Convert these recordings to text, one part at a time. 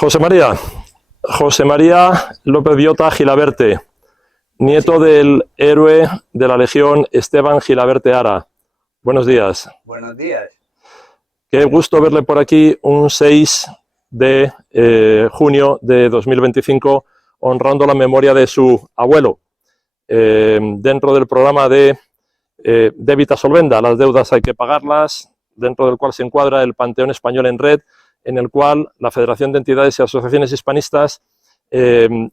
José María López Biota Gilaberte, nieto del héroe de la Legión Esteban Gilaberte Ara. Buenos días. Buenos días. Qué gusto verle por aquí un 6 de junio de 2025, honrando la memoria de su abuelo. Dentro del programa de Débita Solvenda, las deudas hay que pagarlas, dentro del cual se encuadra el Panteón Español en Red, en el cual la Federación de Entidades y Asociaciones Hispanistas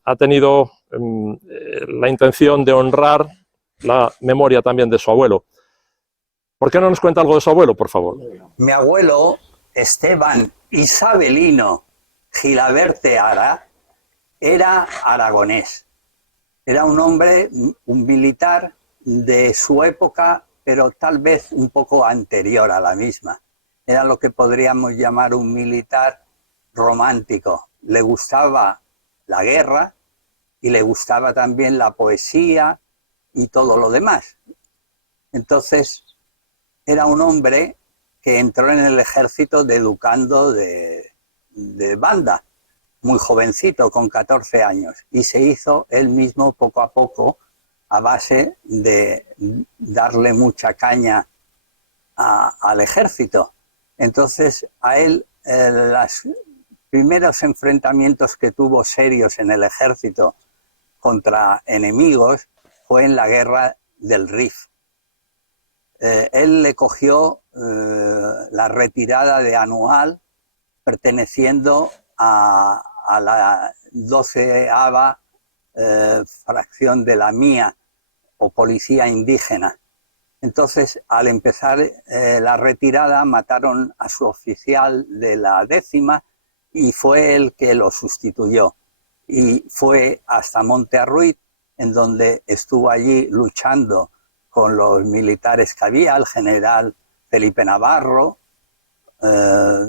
ha tenido la intención de honrar la memoria también de su abuelo. ¿Por qué no nos cuenta algo de su abuelo, por favor? Mi abuelo, Esteban Isabelino Gilaberte Ara, era aragonés. Era un hombre, un militar de su época, pero tal vez un poco anterior a la misma. Era lo que podríamos llamar un militar romántico. Le gustaba la guerra y le gustaba también la poesía y todo lo demás. Entonces, era un hombre que entró en el ejército de educando de banda, muy jovencito, con 14 años, y se hizo él mismo poco a poco a base de darle mucha caña al ejército. Entonces, a él, los primeros enfrentamientos que tuvo serios en el ejército contra enemigos fue en la guerra del Rif. Él le cogió la retirada de Anual, perteneciendo a la 12ª fracción de la Mía, o policía indígena. Entonces, al empezar la retirada, mataron a su oficial de la 10ª y fue el que lo sustituyó. Y fue hasta Monte Arruit, en donde estuvo allí luchando con los militares que había, el general Felipe Navarro,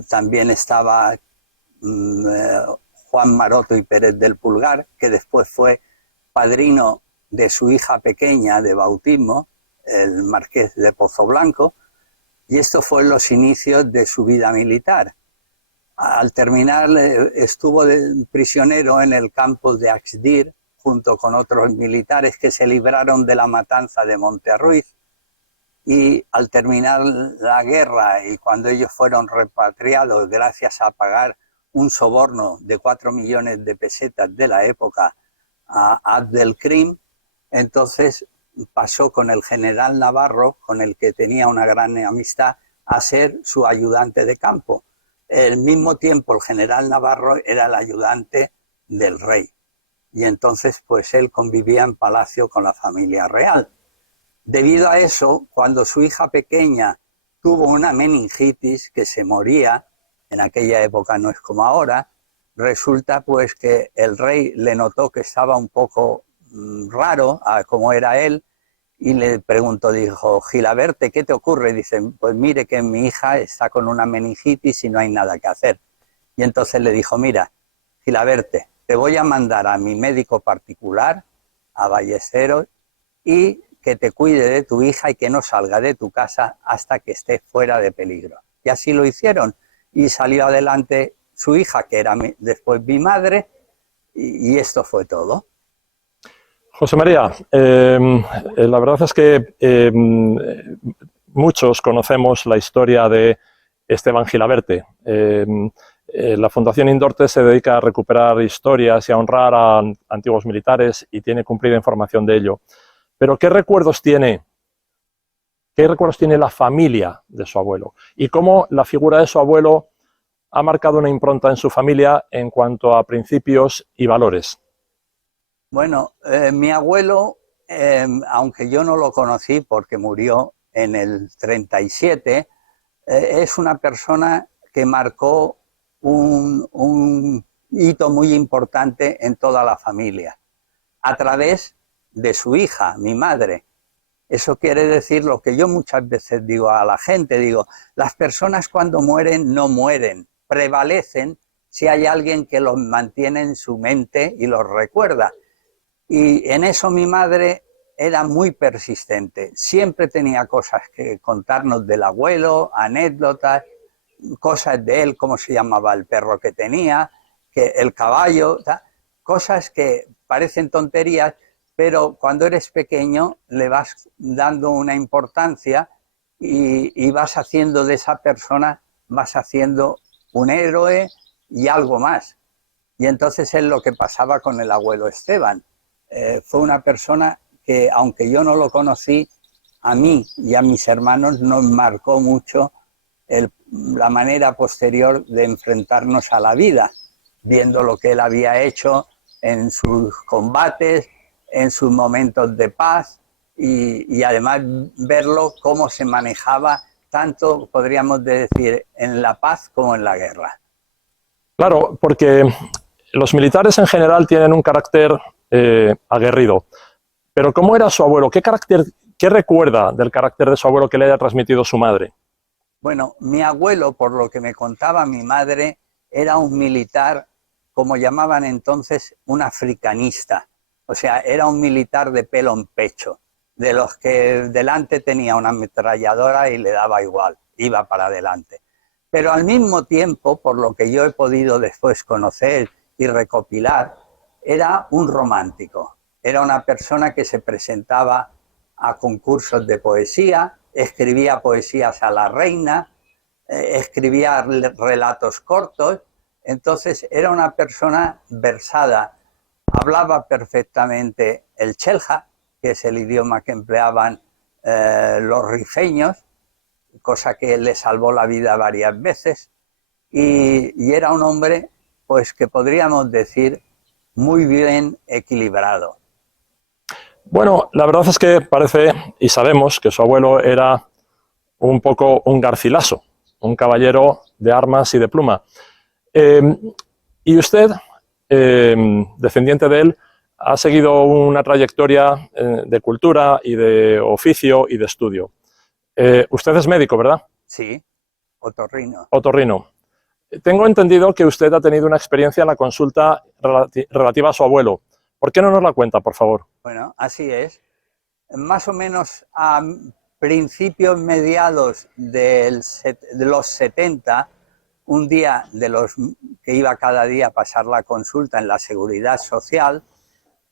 también estaba Juan Maroto y Pérez del Pulgar, que después fue padrino de su hija pequeña de bautismo, el marqués de Pozoblanco, y esto fue los inicios de su vida militar. Al terminar, estuvo prisionero en el campo de Axdir, junto con otros militares que se libraron de la matanza de Monterruiz, y al terminar la guerra y cuando ellos fueron repatriados gracias a pagar un soborno de 4 millones de pesetas de la época a Abdelkrim, entonces pasó con el general Navarro, con el que tenía una gran amistad, a ser su ayudante de campo. Al mismo tiempo, el general Navarro era el ayudante del rey. Y entonces, pues él convivía en palacio con la familia real. Debido a eso, cuando su hija pequeña tuvo una meningitis, que se moría, en aquella época no es como ahora, resulta pues que el rey le notó que estaba un poco raro a como era él, y le preguntó, dijo, Gilaberte, ¿qué te ocurre? Dice, pues mire que mi hija está con una meningitis y no hay nada que hacer. Y entonces le dijo, mira, Gilaberte, te voy a mandar a mi médico particular, a Ballesteros, y que te cuide de tu hija y que no salga de tu casa hasta que esté fuera de peligro. Y así lo hicieron, y salió adelante su hija, que era después mi madre, y esto fue todo. José María, la verdad es que muchos conocemos la historia de Esteban Gilaberte. La Fundación Indorte se dedica a recuperar historias y a honrar a antiguos militares y tiene cumplida información de ello. Pero ¿qué recuerdos tiene la familia de su abuelo? Y cómo la figura de su abuelo ha marcado una impronta en su familia en cuanto a principios y valores. Bueno, mi abuelo, aunque yo no lo conocí porque murió en el 37, es una persona que marcó un hito muy importante en toda la familia, a través de su hija, mi madre. Eso quiere decir lo que yo muchas veces digo a la gente, digo, las personas cuando mueren no mueren, prevalecen si hay alguien que los mantiene en su mente y los recuerda. Y en eso mi madre era muy persistente, siempre tenía cosas que contarnos del abuelo, anécdotas, cosas de él, cómo se llamaba el perro que tenía, que el caballo, cosas que parecen tonterías, pero cuando eres pequeño le vas dando una importancia y vas haciendo de esa persona, vas haciendo un héroe y algo más. Y entonces es lo que pasaba con el abuelo Esteban. Fue una persona que, aunque yo no lo conocí, a mí y a mis hermanos nos marcó mucho la manera posterior de enfrentarnos a la vida, viendo lo que él había hecho en sus combates, en sus momentos de paz y además verlo cómo se manejaba tanto, podríamos decir, en la paz como en la guerra. Claro, porque los militares en general tienen un carácter aguerrido. Pero ¿cómo era su abuelo? ¿Qué recuerda del carácter de su abuelo que le haya transmitido su madre? Bueno, mi abuelo, por lo que me contaba mi madre, era un militar, como llamaban entonces, un africanista. O sea, era un militar de pelo en pecho, de los que delante tenía una ametralladora y le daba igual, iba para adelante. Pero al mismo tiempo, por lo que yo he podido después conocer y recopilar, era un romántico. Era una persona que se presentaba a concursos de poesía, escribía poesías a la reina, escribía relatos cortos, entonces era una persona versada, hablaba perfectamente el chelja, que es el idioma que empleaban los rifeños, cosa que le salvó la vida varias veces, y era un hombre, pues que podríamos decir, muy bien equilibrado. Bueno, la verdad es que parece, y sabemos, que su abuelo era un poco un Garcilaso, un caballero de armas y de pluma. Y usted, descendiente de él, ha seguido una trayectoria de cultura y de oficio y de estudio. Usted es médico, ¿verdad? Sí, otorrino. Otorrino. Tengo entendido que usted ha tenido una experiencia en la consulta relativa a su abuelo. ¿Por qué no nos la cuenta, por favor? Bueno, así es. Más o menos a principios mediados de los 70, un día de los que iba cada día a pasar la consulta en la Seguridad Social,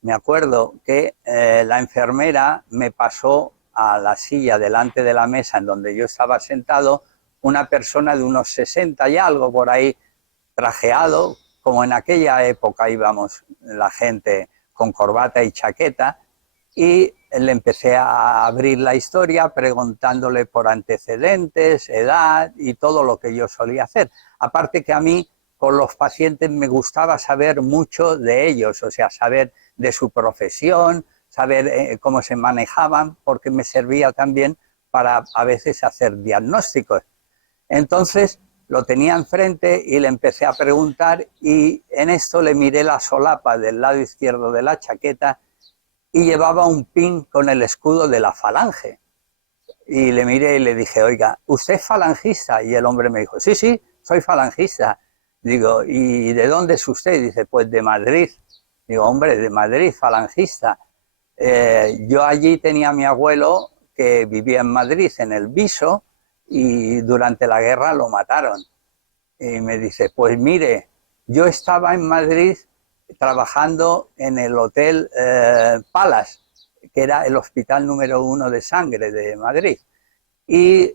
me acuerdo que la enfermera me pasó a la silla delante de la mesa en donde yo estaba sentado, una persona de unos 60 y algo por ahí, trajeado, como en aquella época íbamos la gente con corbata y chaqueta, y le empecé a abrir la historia preguntándole por antecedentes, edad y todo lo que yo solía hacer. Aparte que a mí con los pacientes me gustaba saber mucho de ellos, o sea, saber de su profesión, saber cómo se manejaban, porque me servía también para a veces hacer diagnósticos. Entonces lo tenía enfrente y le empecé a preguntar y en esto le miré la solapa del lado izquierdo de la chaqueta y llevaba un pin con el escudo de la Falange. Y le miré y le dije, oiga, ¿usted es falangista? Y el hombre me dijo, sí, sí, soy falangista. Digo, ¿y de dónde es usted? Y dice, pues de Madrid. Digo, hombre, de Madrid, falangista. Yo allí tenía a mi abuelo que vivía en Madrid, en el Viso, y durante la guerra lo mataron. Y me dice, pues mire, yo estaba en Madrid trabajando en el Hotel Palace, que era el hospital número 1 de sangre de Madrid. Y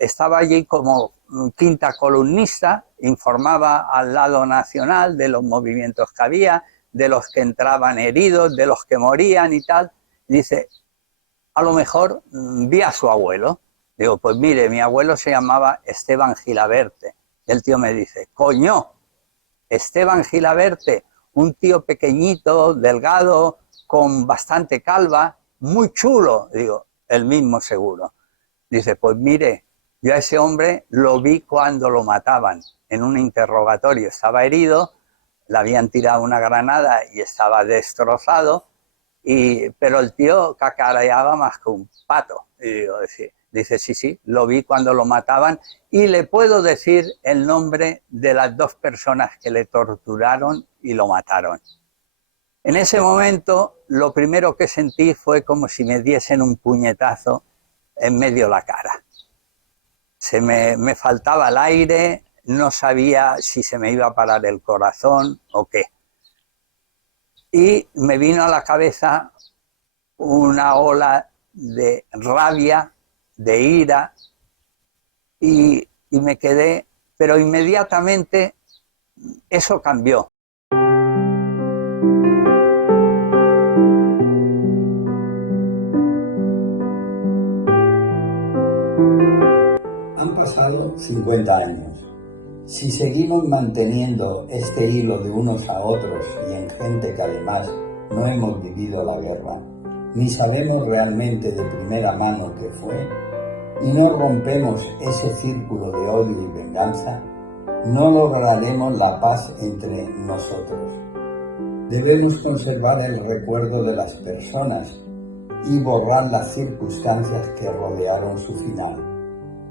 estaba allí como quinta columnista, informaba al lado nacional de los movimientos que había, de los que entraban heridos, de los que morían y tal. Y dice, a lo mejor vi a su abuelo. Digo, pues mire, mi abuelo se llamaba Esteban Gilaberte. El tío me dice, coño, Esteban Gilaberte, un tío pequeñito, delgado, con bastante calva, muy chulo. Digo, el mismo seguro. Dice, pues mire, yo a ese hombre lo vi cuando lo mataban en un interrogatorio. Estaba herido, le habían tirado una granada y estaba destrozado, pero el tío cacareaba más que un pato. Y digo, dice, sí, sí, lo vi cuando lo mataban y le puedo decir el nombre de las dos personas que le torturaron y lo mataron. En ese momento, lo primero que sentí fue como si me diesen un puñetazo en medio de la cara. Me faltaba el aire, no sabía si se me iba a parar el corazón o qué. Y me vino a la cabeza una ola de rabia, de ira, y me quedé, pero inmediatamente eso cambió. Han pasado 50 años. Si seguimos manteniendo este hilo de unos a otros y en gente que además no hemos vivido la guerra, ni sabemos realmente de primera mano qué fue, y no rompemos ese círculo de odio y venganza, no lograremos la paz entre nosotros. Debemos conservar el recuerdo de las personas y borrar las circunstancias que rodearon su final,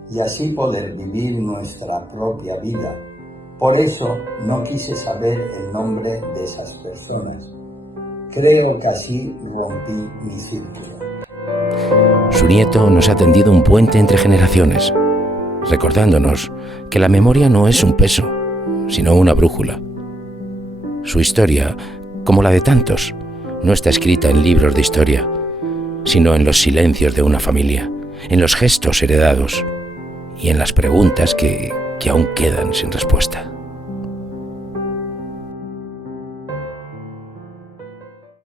y así poder vivir nuestra propia vida. Por eso no quise saber el nombre de esas personas. Creo que así rompí mi círculo. Su nieto nos ha tendido un puente entre generaciones, recordándonos que la memoria no es un peso, sino una brújula. Su historia, como la de tantos, no está escrita en libros de historia, sino en los silencios de una familia, en los gestos heredados y en las preguntas que aún quedan sin respuesta.